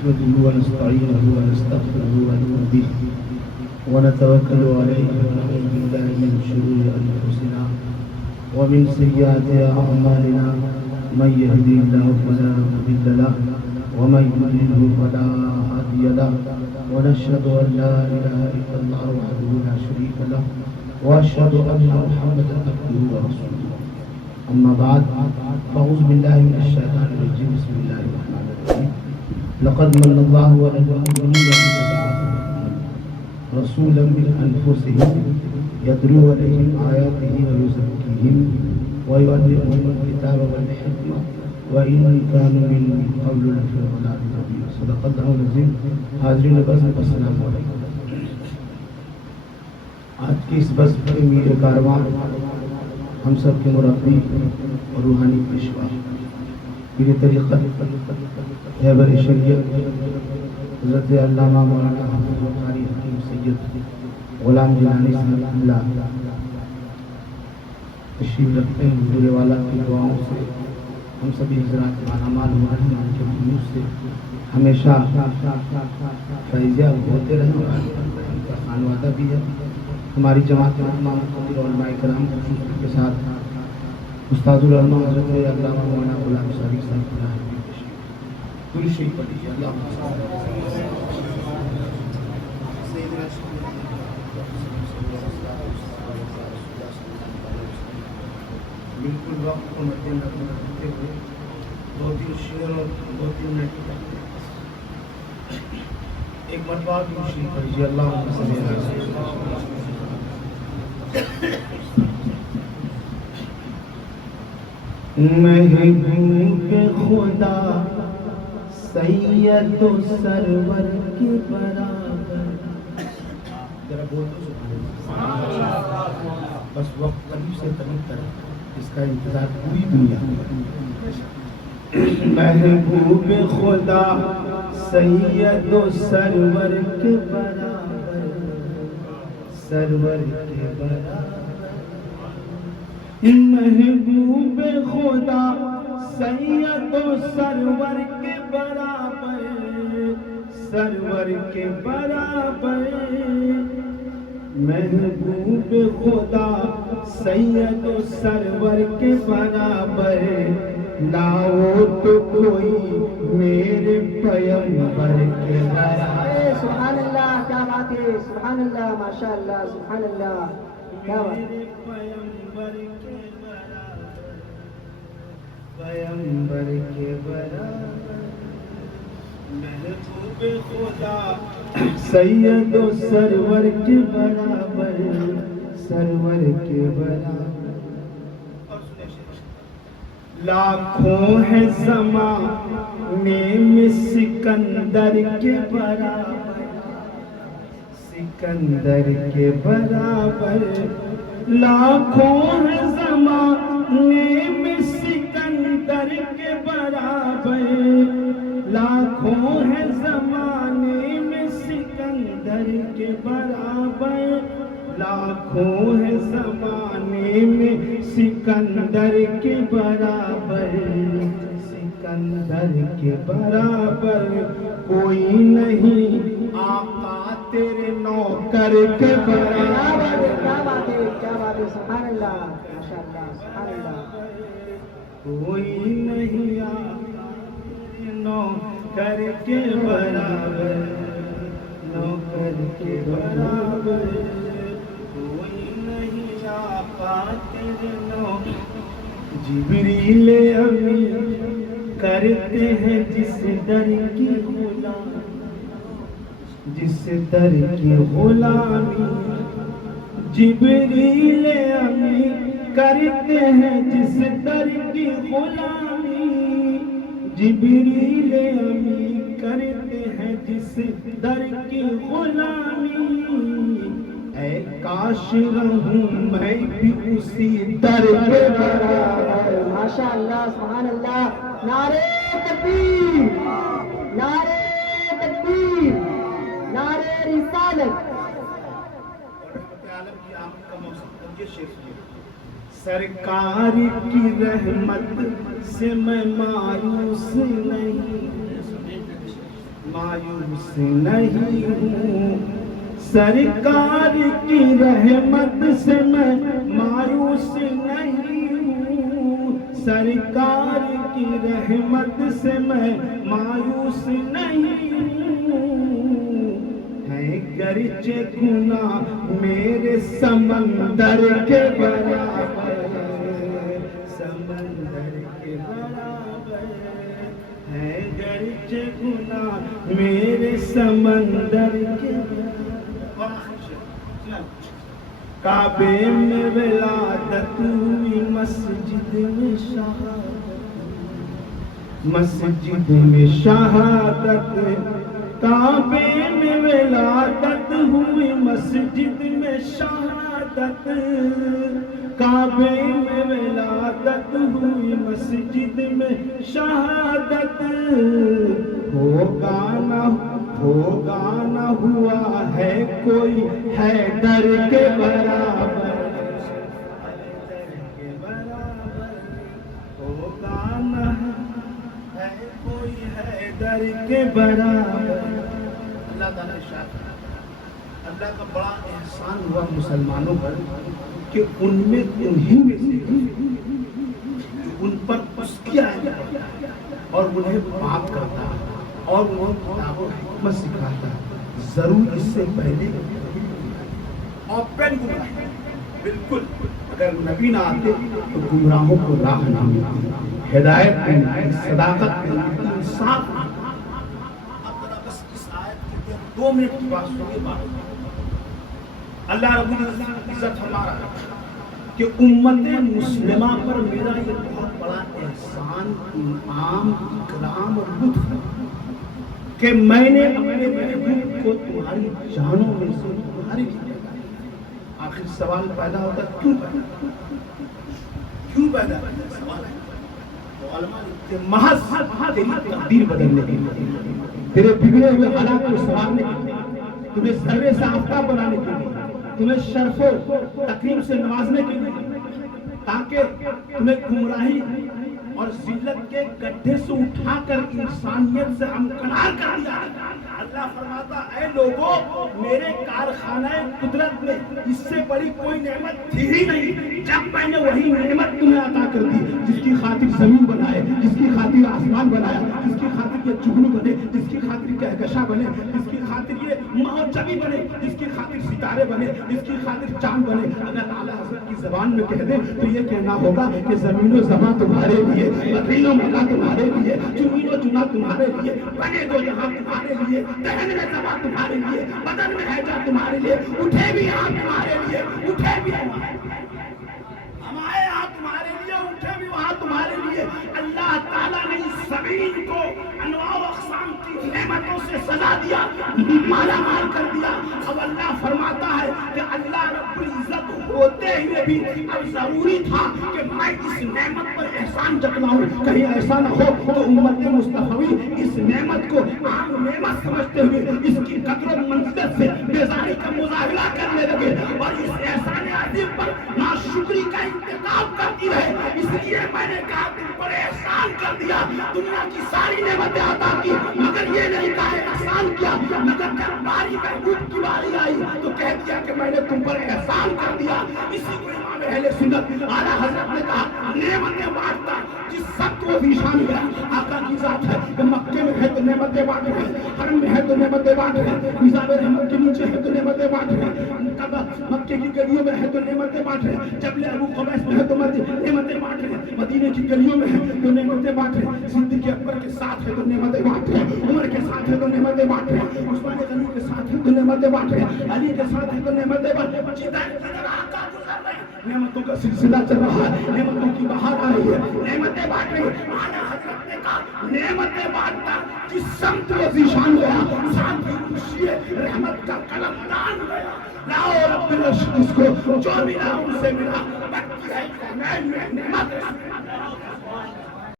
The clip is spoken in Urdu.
نحمده ونستعينه ونستغفره ونؤمن به ونتوكل عليه ونعوذ بالله من شرور أنفسنا ومن سيئات أعمالنا من يهده الله فلا مضل له ومن يضلل فلا هادي له ونشهد أن لا إله إلا الله وحده لا شريك له وأشهد أن محمدا عبده ورسوله أما بعد فأعوذ بالله من الشيطان الرجيم بسم الله الرحمن الرحيم لقد من الله على المؤمنين إذ بعث رسولا من أنفسهم يتلو عليهم آياته ويزكيهم ويعلمهم الكتاب والحكمة وإن كانوا من قبل لفي ضلال مبين صدق الله العظيم. حاضرین بزم السلام علیکم. آج کی اس بس پر میر کارواں ہم سب کے مربی اور روحانی پیشوا پیر طریقت رہبر شریعت حضرت علامہ مولانا حافظ قاری حکیم سید غلام جیلانی صاحب اللہ تشریف رکھتے ہیں. حضور والا کی دعاؤں سے ہم سبھی حضرات مالامال ہو رہے ہیں. ان کے فیوز سے ہمیشہ فیضیاب ہوتے رہیں اور آگے بڑھتے ہیں. ان کا خانوادہ بھی ہے. ہماری جماعت کے تمام مقدر علماء کرام خصوصی کے ساتھ استاد العلماء حضرت علامہ مولانا غلام صادق صاحب اللہ کل شیء پڑھیے. اللہ بالکل وقت کو مد نظر رکھتے ہوئے دو تین شعر اور دو تین منٹ ایک مرتبہ کل شیء پڑھیے. اللہ محبوب خدا سید و سرور کے برابر. ذرا بول دو بس وقت قریب سے قریب تک اس کا انتظار پوری دنیا. محبوب خدا سید و سرور کے برابر سرور کے برابر. محبوب خدا سید و سرور کے برابر سرور کے برابر. محبوب خدا سید و سرور کے برابر لاؤ تو کوئی میرے پیغمبر کے برابر. سبحان اللہ, کیا بات ہے, سبحان اللہ, ماشاء اللہ, سبحان اللہ, کیا بات ہے. پیغمبر کے برابر پیغمبر کے برابر. محبوب خدا سید و سرور کے برابر سرور کے برابر. لاکھوں ہے زمانے میں سکندر کے برابر سکندر کے برابر. لاکھوں ہے زمانے میں سکندر کے برابر لاکھوں ہے زمانے میں سکندر کے برابر لاکھوں ہے زمانے میں سکندر کے برابر سکندر کے برابر. کوئی نہیں آقا تیرے نوکر کے برابر. کیا بات ہے, کیا بات ہے, سبحان اللہ, ماشاء اللہ, سبحان اللہ. کوئی نہیں آقا تیرے نوکر کے برابر نوکر کے برابر. کوئی نہیں آقا تیرے نوکر. جبریل امین کرتے ہیں جس در کی غلامی جس در کی غلامی. جبریل امین کرتے ہیں جس در کی غلامی جبریل امین کرتے ہیں جس در کی غلامی. اے کاش رہوں میں بھی اسی در کے برابر. ماشاء اللہ, سبحان اللہ. نعرے تکبیر, نعرے تکبیر, نعرے رسالت. سرکار کی رحمت سے میں مایوس نہیں مایوس نہیں ہوں، سرکار کی رحمت سے میں مایوس نہیں ہوں، سرکار کی رحمت سے میں مایوس نہیں ہوں، ہے گرچہ گناہ میرے سمندر کے برابر، سمندر کے برابر ہے گرچہ گناہ میرے سمندر کے برابر۔ کعبے میں ولادت ہوئی، مسجد میں شہادت، مسجد میں شہادت، کعبے میں ولادت ہوئی، مسجد میں شہادت، کعبے میں ولادت ہوئی، مسجد میں شہادت، ہوگا نہ ہوا ہے کوئی حیدر کے برابر، حیدر کے برابر، ہوگا نہ ہے کوئی حیدر کے برابر۔ اللہ تعالیٰ ارشاد کرتا ہے، اللہ کا بڑا احسان ہوا مسلمانوں پر کہ ان میں انہی میں سے جو ان پر تزکیہ ہے اور انہیں پاک کرتا ہے اور انہیں کتاب و حکمت سکھاتا ہے، ضرور اس سے پہلے اوپن گمراہ، بالکل اگر نبی نہ آتے تو گمراہوں کو راہ نہ ملتی، ہدایت میں صداقت میں انصاف میں۔ اب ذرا بس اس آیت کے 2 منٹ کی بات سنیے، اللہ رب العزت فرما رہا ہے کہ امت مسلمہ پر میرا یہ بہت بڑا احسان، انعام، اکرام اور لطف ہے کہ میں نے اپنے محبوب کو تمہاری جانوں میں سے تمہارے لیے پیدا کیا۔ آخر سوال پیدا ہوتا ہے، کیوں پیدا ہوتا ہے؟ سوال ہے تو علماء نے محض تیری تقدیر بدلنے کے لیے، تیرے بگڑے ہوئے حالات کو سنوارنے کے لیے، تمہیں ذرے سے آفتاب بنانے کے لیے، تمہیں شرف و تکریم سے نوازنے کے لیے، تاکہ تمہیں گمراہی اور ذلت کے گڈھے سے اٹھا کر انسانیت سے ہمکنار کر دیا۔ اللہ فرماتا، اے لوگوں، میرے کارخانہ قدرت میں اس سے بڑی کوئی نعمت تھی ہی نہیں جب میں نے وہی نعمت تمہیں عطا کر دی جس کی خاطر زمین بنائے، جس کی خاطر آسمان بنایا، جس کی خاطر یہ جگنو بنے، جس کی خاطر کہکشاں بنے، جس کی خاطر یہ مہوجبی بنے، جس کی خاطر ستارے بنے، جس کی خاطر چاند بنے۔ اگر اعلیٰ حضرت کی زبان میں کہہ دیں تو یہ کہنا ہوگا کہ زمین و زمان تمہارے لیے، بطین و مکہ تمہارے لیے، زمین و جنا تمہارے لیے، بنے دو جہاں تمہارے لیے، دہن میں زبا تمہارے لیے، بدن میں ہے جا تمہارے لیے، اٹھے بھی آپ تمہارے لیے، اٹھے بھی ہمارے ہاں تمہارے لیے، اٹھے بھی وہاں تمہارے لیے۔ اللہ تعالیٰ نے اس زمین کو انواع و اقسام کی نعمتوں سے سزا دیا، مالا مال کر دیا۔ اب اللہ فرماتا ہے کہ اللہ رب العزت ہوتے ہوئے بھی اب ضروری تھا کہ میں اس نعمت پر احسان جتلاؤں، کہیں ایسا نہ ہو تو امت مصطفی اس نعمت کو عام نعمت سمجھتے ہوئے اس کی قدر و منزلت سے بیزاری کا مظاہرہ کرنے لگے اور اس احسان عظیم پر ناشکری کا انتخاب کرتی رہے۔ اس لیے میں نے کہا تم پر احسان کر دیا، دنیا کی ساری نعمتیں عطا کی، مگر یہ نہیں کہا احسان کیا، مگر جب باری محبوب کی باری آئی تو کہہ دیا کہ میں نے تم پر احسان کر دیا۔ اسی کو امام اہل سنت اعلیٰ حضرت نے کہا، نعمتیں بانٹتا جس سب کو بھی شان ہے، آقا کی ذات ہے کہ مکے میں ہے تو نعمتیں بانٹ رہے ہیں، حرم میں ہے تو نعمتیں بانٹ رہے ہیں، میزاب رحمت کے نیچے ہے تو نعمتیں بانٹ رہے ہیں، مکے کی گلیوں میں ہے تو نعمتیں بانٹ رہے ہیں، جبل ابو قبیس میں ہے تو نعمتیں بانٹ رہے ہیں، مدینے کی گلیوں میں ہے تو نعمتیں بانٹ رہے ہیں، صدیق اکبر کے ساتھ ہے تو نعمتیں بانٹ رہے ہیں، عمر کے ساتھ ہے تو نعمتیں بانٹ رہے ہیں، عثمان غنی کے ساتھ ہے تو نعمتیں بانٹ رہے ہیں، علی کے ساتھ ہے تو نعمتیں بانٹ رہے ہیں۔ نعمتوں کا سلسلہ چل رہا ہے، نعمتوں کی بہار آ رہی ہے، نعمتیں بانٹ رہی ہیں۔ اعلیٰ حضرت نے کہا نعمتیں بانٹتا جس سمت وہ ذیشان گیا، ساتھ ہی خوشی رحمت کا قلم دان گیا۔ لاؤ رب العرش جس کو جو ملا ان سے ملا، بکی ہے کونین میں نعمت۔